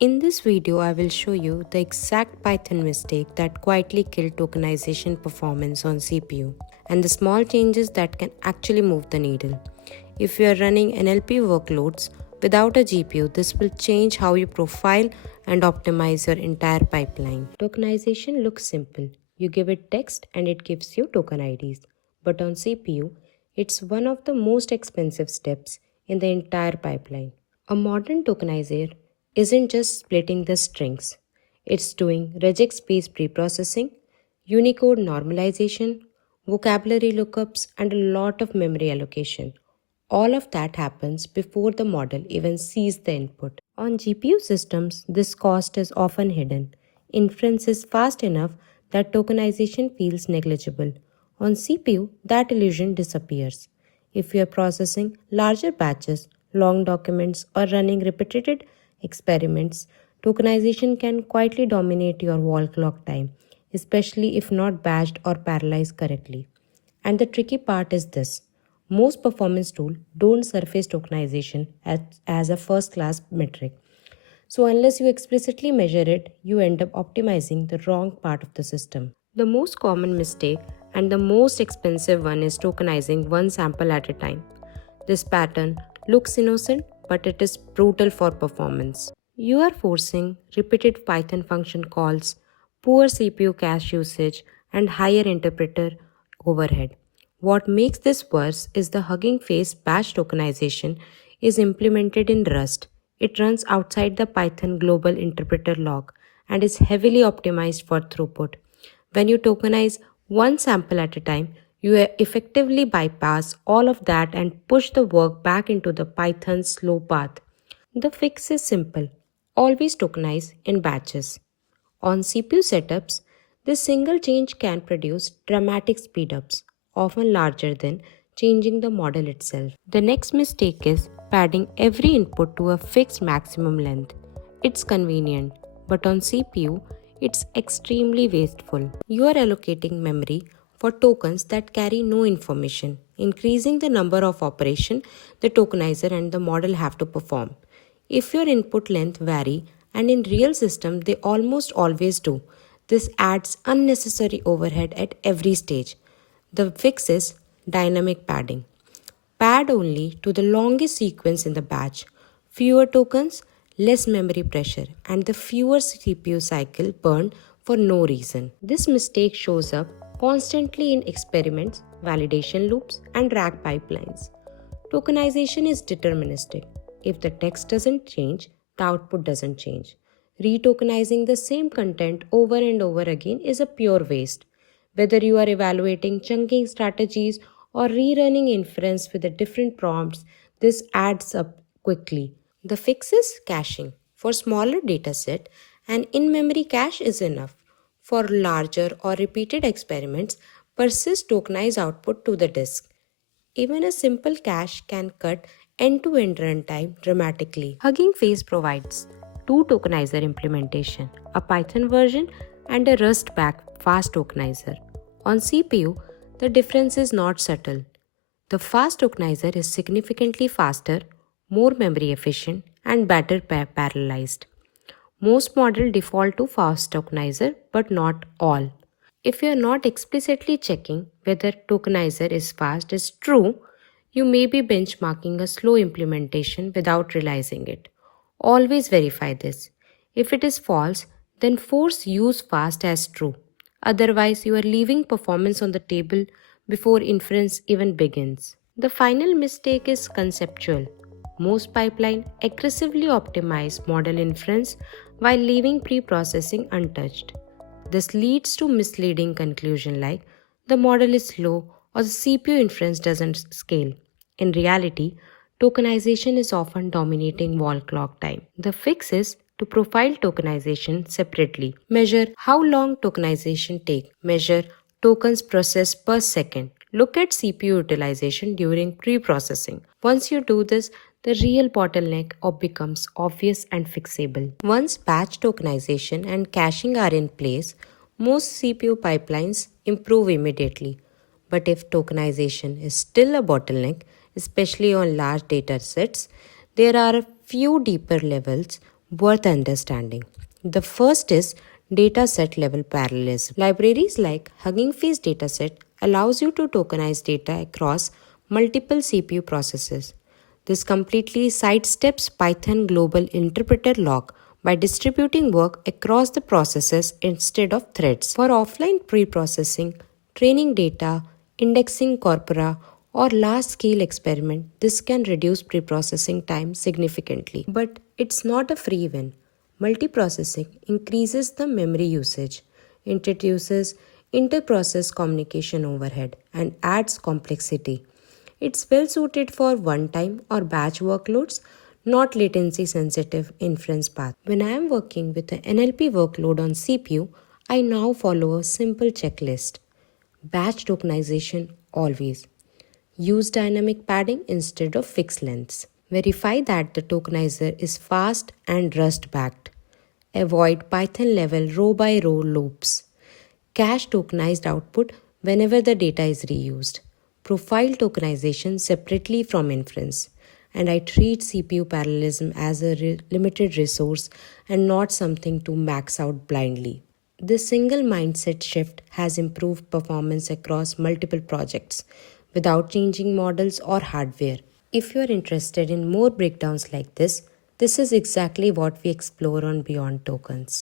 In this video, I will show you the exact Python mistake that quietly killed tokenization performance on CPU and the small changes that can actually move the needle. If you are running NLP workloads without a GPU, this will change how you profile and optimize your entire pipeline. Tokenization looks simple. You give it text and it gives you token IDs. But on CPU, it's one of the most expensive steps in the entire pipeline. A modern tokenizer isn't just splitting the strings, it's doing regex space preprocessing, Unicode normalization, vocabulary lookups, and a lot of memory allocation. All of that happens before the model even sees the input. On GPU systems, this cost is often hidden. Inference is fast enough that tokenization feels negligible. On CPU, that illusion disappears. If you are processing larger batches, long documents, or running repeated experiments, tokenization can quietly dominate your wall clock time, especially if not batched or parallelized correctly. And the tricky part is this. Most performance tools don't surface tokenization as a first class metric. So, unless you explicitly measure it, you end up optimizing the wrong part of the system. The most common mistake and the most expensive one is tokenizing one sample at a time. This pattern looks innocent, but it is brutal for performance. You are forcing repeated Python function calls, poor CPU cache usage, and higher interpreter overhead. What makes this worse is the Hugging Face batch tokenization is implemented in Rust. It runs outside the Python global interpreter log and is heavily optimized for throughput. When you tokenize one sample at a time, you effectively bypass all of that and push the work back into the Python's slow path. The fix is simple. Always tokenize in batches. On CPU setups, this single change can produce dramatic speedups, often larger than changing the model itself. The next mistake is padding every input to a fixed maximum length. It's convenient, but on CPU, it's extremely wasteful. You are allocating memory for tokens that carry no information, increasing the number of operations the tokenizer and the model have to perform. If your input length vary, and in real system they almost always do, this adds unnecessary overhead at every stage. The fix is dynamic padding. Pad only to the longest sequence in the batch. Fewer tokens, less memory pressure, and the fewer CPU cycle burn for no reason. This mistake shows up constantly in experiments, validation loops, and RAG pipelines. Tokenization is deterministic. If the text doesn't change, the output doesn't change. Retokenizing the same content over and over again is a pure waste. Whether you are evaluating chunking strategies or rerunning inference with the different prompts, this adds up quickly. The fix is caching. For smaller dataset, an in-memory cache is enough. For larger or repeated experiments, persist tokenized output to the disk. Even a simple cache can cut end-to-end runtime dramatically. Hugging Face provides two tokenizer implementation, a Python version and a Rust-backed fast tokenizer. On CPU, the difference is not subtle. The fast tokenizer is significantly faster, more memory efficient, and better parallelized. Most models default to fast tokenizer, but not all. If you are not explicitly checking whether tokenizer is fast is true, you may be benchmarking a slow implementation without realizing it. Always verify this. If it is false, then force use fast as true. Otherwise, you are leaving performance on the table before inference even begins. The final mistake is conceptual. Most pipelines aggressively optimize model inference while leaving pre-processing untouched. This leads to misleading conclusion like the model is slow or the CPU inference doesn't scale. In reality, tokenization is often dominating wall clock time. The fix is to profile tokenization separately. Measure how long tokenization takes. Measure tokens processed per second. Look at CPU utilization during pre-processing. Once you do this, the real bottleneck becomes obvious and fixable. Once batch tokenization and caching are in place, most CPU pipelines improve immediately. But if tokenization is still a bottleneck, especially on large data sets, there are a few deeper levels worth understanding. The first is dataset level parallelism. Libraries like Hugging Face dataset allows you to tokenize data across multiple CPU processes. This completely sidesteps Python global interpreter lock by distributing work across the processes instead of threads. For offline preprocessing, training data, indexing corpora, or large scale experiment, this can reduce preprocessing time significantly. But it's not a free win. Multiprocessing increases the memory usage, introduces interprocess communication overhead, and adds complexity. It's well suited for one time or batch workloads, not latency sensitive inference path. When I am working with an NLP workload on CPU, I now follow a simple checklist. Batch tokenization always. Use dynamic padding instead of fixed lengths. Verify that the tokenizer is fast and rust backed. Avoid Python level row by row loops. Cache tokenized output whenever the data is reused. Profile tokenization separately from inference. And I treat CPU parallelism as a limited resource and not something to max out blindly. This single mindset shift has improved performance across multiple projects without changing models or hardware. If you are interested in more breakdowns like this is exactly what we explore on Beyond Tokens.